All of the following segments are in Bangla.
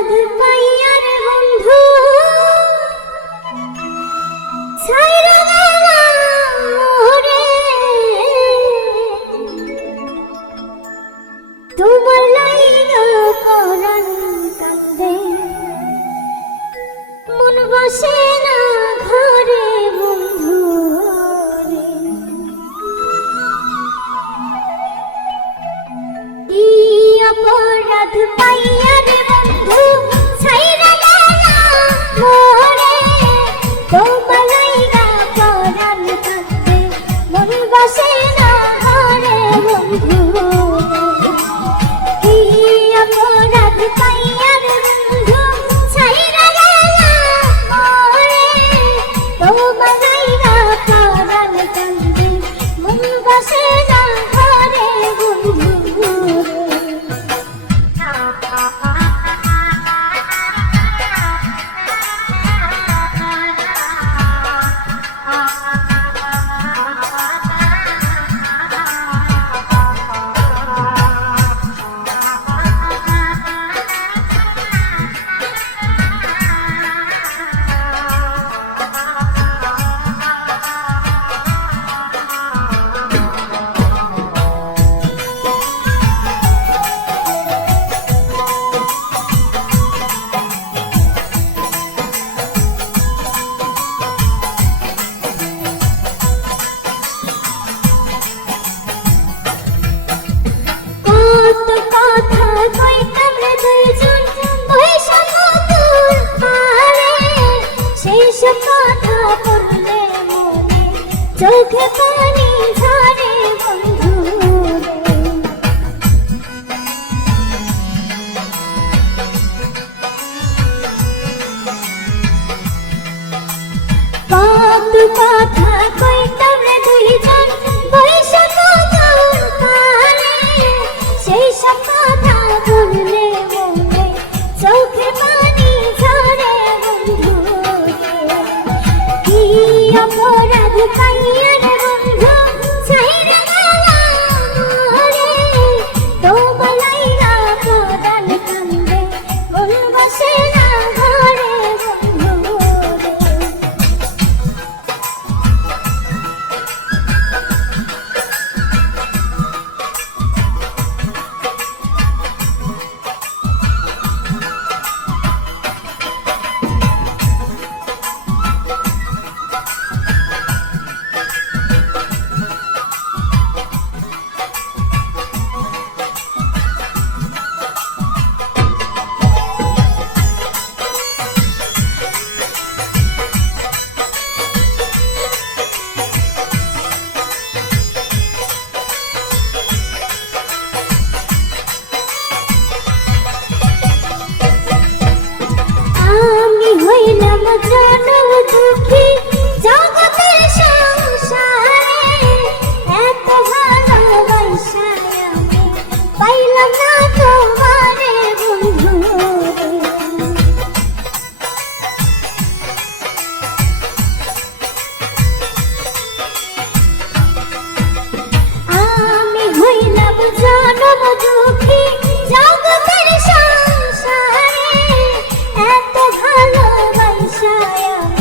অপরাধ পাইয়ার বন্ধু ছাইরা গেলাম মোরে, তোমার লাইগা পরাণ কান্দে, মন বসে না ঘরে বন্ধু রে। কি অপরাধ পাইয়া রে বন্ধু ছাইরা গেলাম মোরে, তোমার লাইগা পরাণ কান্দে, মন বসে না ঘরে বন্ধু রে। কি অপরাধ পাইয়া রে বন্ধু ছাইরা গেলাম মোরে, তোমার লাইগা পরাণ কান্দে, মন বসে না ঘরে বন্ধু রে। কত কথা কইতাম রে দুইজন বইসা নতুন পারে, সেই সব কথা পড়লে মনে চোখে পানি ঝরে বন্ধু রে। কত কথা কইতাম রে দুইজন বইসা নতুন পারে, সেই সব কথা বললে মনে চোখে পানি ঝরে বন্ধু রে। কি অপরাধ পাইয়া রে বন্ধু ছাইরা গেলাম মোরে, তোমার লাইগা পরাণ কান্দে, মন বসে না ঘরে বন্ধু রে। আমি হইলাম জনম দুঃখী জগতের সংসারে, এত ভালোবাসা আমি পাইলাম না তোমারে বন্ধু রে। আমি হইলাম জনম দুঃখী জগতের সংসারে, এত ভালোবাসা আমি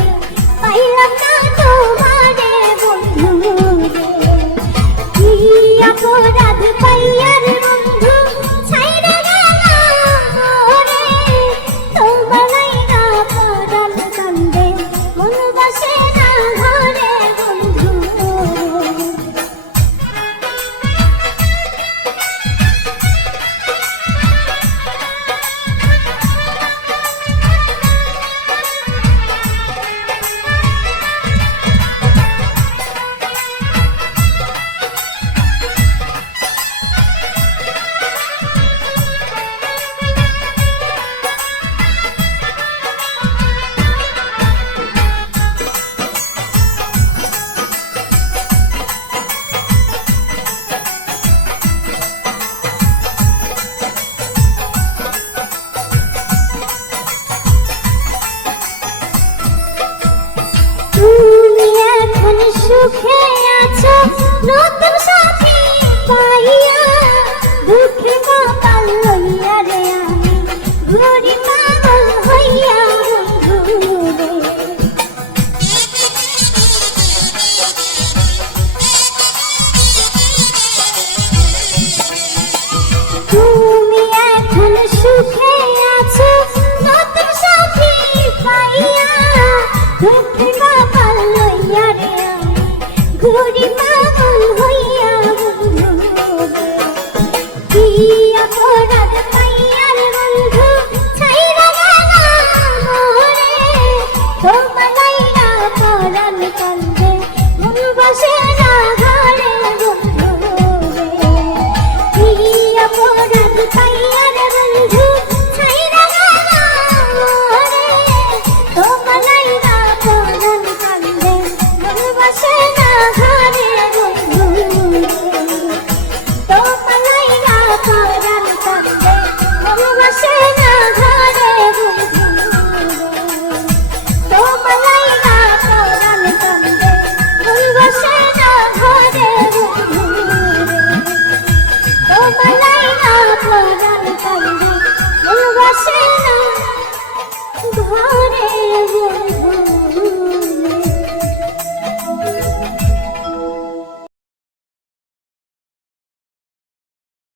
বন্ধুরি পাগল হইয়া বন্ধু কি অপরাধ পাইয়ার বন্ধু ছাইরা গেলা মোরে তোমার লাইগা পরাণ কান্দে মন বসে না ঘরে বন্ধু কি অপরাধ পাইয়ার বন্ধু ছাইরা গেলা মোরে তোমার লাইগা পরাণ কান্দে মন বসে না ঘরে বন্ধু তোমার লাইগা পরাণ কান্দে মন বসে না ঘরে বন্ধু তোমার লাইগা পরাণ কান্দে মন বসে না ঘরে বন্ধু তোমার লাইগা পরাণ কান্দে মন বসে না ঘরে